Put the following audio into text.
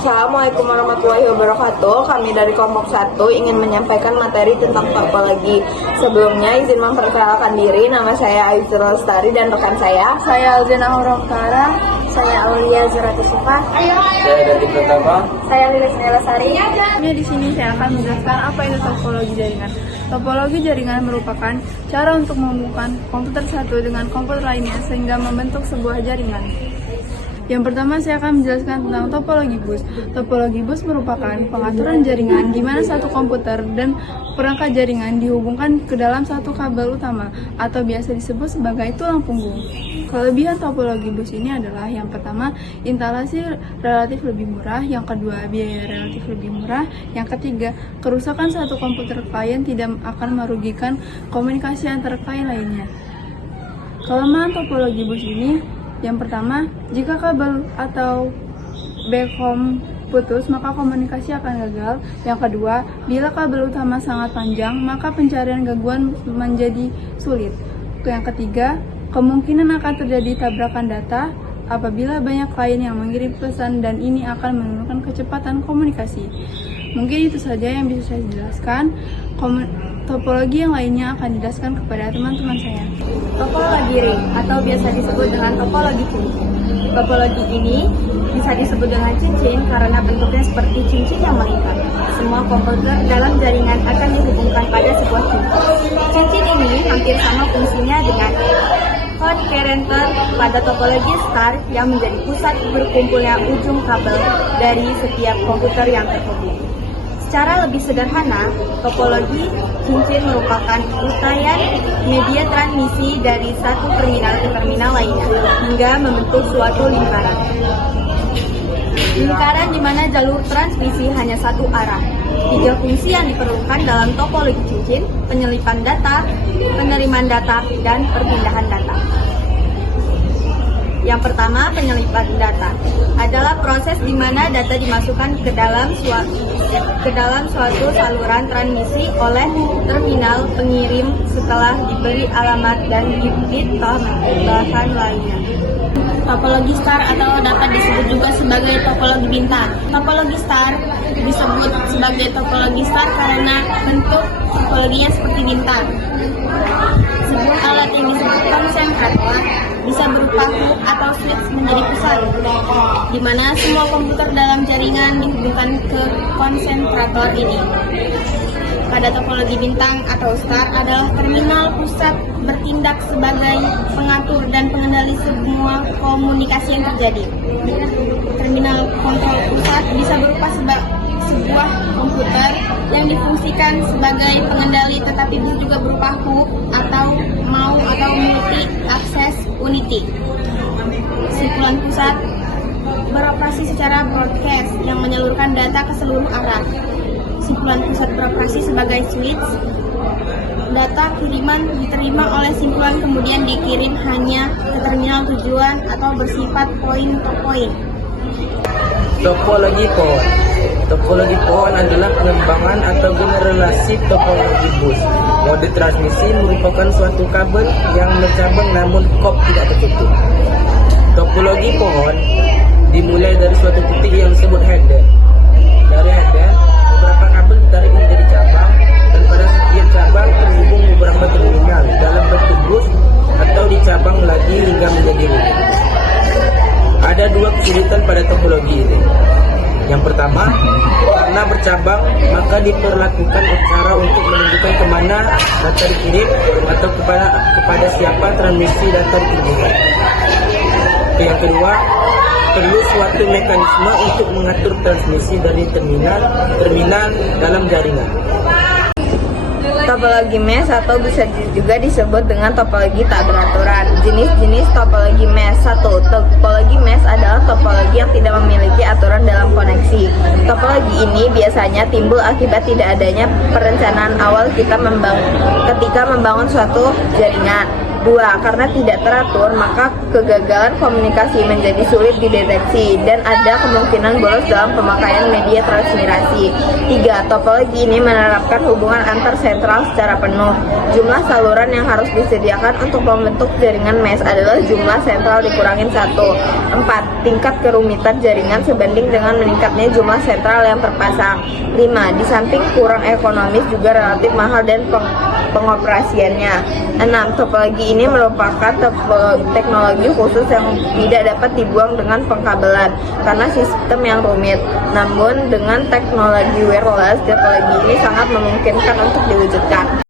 Assalamualaikum warahmatullahi wabarakatuh. Kami dari kelompok 1 ingin menyampaikan materi tentang topologi. Sebelumnya izin memperkenalkan diri. Nama saya Aizura Lestari dan rekan saya Alzena Horokara. Saya Aulia Zurati Sufa. Saya dari Pertama. Saya Lilis Nelasari. Di sini saya akan menjelaskan apa itu topologi jaringan. Topologi jaringan merupakan cara untuk menghubungkan komputer satu dengan komputer lainnya sehingga membentuk sebuah jaringan. Yang pertama saya akan menjelaskan tentang topologi bus. Topologi bus merupakan pengaturan jaringan di mana satu komputer dan perangkat jaringan dihubungkan ke dalam satu kabel utama atau biasa disebut sebagai tulang punggung. Kelebihan topologi bus ini adalah yang pertama, instalasi relatif lebih murah, yang kedua, biaya relatif lebih murah, yang ketiga, kerusakan satu komputer klien tidak akan merugikan komunikasi antar klien lainnya. Kelemahan topologi bus ini yang pertama, jika kabel atau backbone putus, maka komunikasi akan gagal. Yang kedua, bila kabel utama sangat panjang, maka pencarian gangguan menjadi sulit. Yang ketiga, kemungkinan akan terjadi tabrakan data apabila banyak klien yang mengirim pesan dan ini akan menurunkan kecepatan komunikasi. Mungkin itu saja yang bisa saya jelaskan. Topologi yang lainnya akan dijelaskan kepada teman-teman saya. Topologi ring atau biasa disebut dengan topologi cincin. Topologi ini bisa disebut dengan cincin karena bentuknya seperti cincin yang melingkar. Semua komputer dalam jaringan akan dihubungkan pada sebuah cincin. Cincin ini hampir sama fungsinya dengan concurrenter pada topologi star yang menjadi pusat berkumpulnya ujung kabel dari setiap komputer yang terhubung. Secara lebih sederhana, topologi cincin merupakan rangkaian media transmisi dari satu terminal ke terminal lainnya hingga membentuk suatu lingkaran. Lingkaran di mana jalur transmisi hanya satu arah. 3 fungsi yang diperlukan dalam topologi cincin: penyelipan data, penerimaan data, dan perpindahan data. Yang pertama, penyelipan data adalah proses di mana data dimasukkan ke dalam suatu saluran transmisi oleh terminal pengirim setelah diberi alamat dan bit tambahan lainnya. Topologi star atau dapat disebut juga sebagai topologi bintang. Topologi star disebut sebagai topologi star karena bentuk topologinya seperti bintang. Sebuah alat yang disebut konsentrator bisa berupa hub atau switch menjadi pusat, di mana semua komputer dalam jaringan dihubungkan ke konsentrator ini. Pada topologi bintang atau star adalah terminal pusat bertindak sebagai pengatur dan pengendali semua komunikasi yang terjadi. Terminal kontrol pusat bisa berupa sebuah komputer yang difungsikan sebagai pengendali, tetapi bisa juga berupa hub atau multi access unity. Simpulan pusat beroperasi secara broadcast yang menyalurkan data ke seluruh arah. Simpulan pusat beroperasi sebagai switch. Data kiriman diterima oleh simpulan kemudian dikirim hanya ke terminal tujuan atau bersifat point to point. Topologi pohon. Topologi pohon adalah pengembangan atau generalisasi topologi bus. Mode transmisi merupakan suatu kabel yang bercabang namun kop tidak tertutup. Topologi pohon dimulai dari suatu titik yang disebut header. Dari header, beberapa kabel ditarik menjadi cabang dan pada setiap cabang terhubung beberapa terminal dalam bentuk bus atau dicabang lagi hingga menjadi ring. Ada 2 kesulitan pada topologi ini. Yang pertama, karena bercabang, maka diperlakukan cara untuk menunjukkan kemana data dikirim atau kepada siapa transmisi data dikirimkan. Yang kedua, perlu suatu mekanisme untuk mengatur transmisi dari terminal dalam jaringan. topologi mesh atau bisa juga disebut dengan topologi tak beraturan. Jenis-jenis topologi mesh. 1. Topologi mesh adalah topologi yang tidak memiliki aturan dalam koneksi. Topologi ini biasanya timbul akibat tidak adanya perencanaan awal ketika membangun suatu jaringan. 2. Karena tidak teratur, maka kegagalan komunikasi menjadi sulit dideteksi dan ada kemungkinan boros dalam pemakaian media transmirasi. 3. Topologi ini menerapkan hubungan antar sentral secara penuh. Jumlah saluran yang harus disediakan untuk membentuk jaringan mesh adalah jumlah sentral dikurangin 1. 4. Tingkat kerumitan jaringan sebanding dengan meningkatnya jumlah sentral yang terpasang. 5. Di samping kurang ekonomis juga relatif mahal dan pengoperasiannya. 6. Topologi ini merupakan teknologi khusus yang tidak dapat dibuang dengan pengkabelan karena sistem yang rumit. Namun dengan teknologi wireless, topologi ini sangat memungkinkan untuk diwujudkan.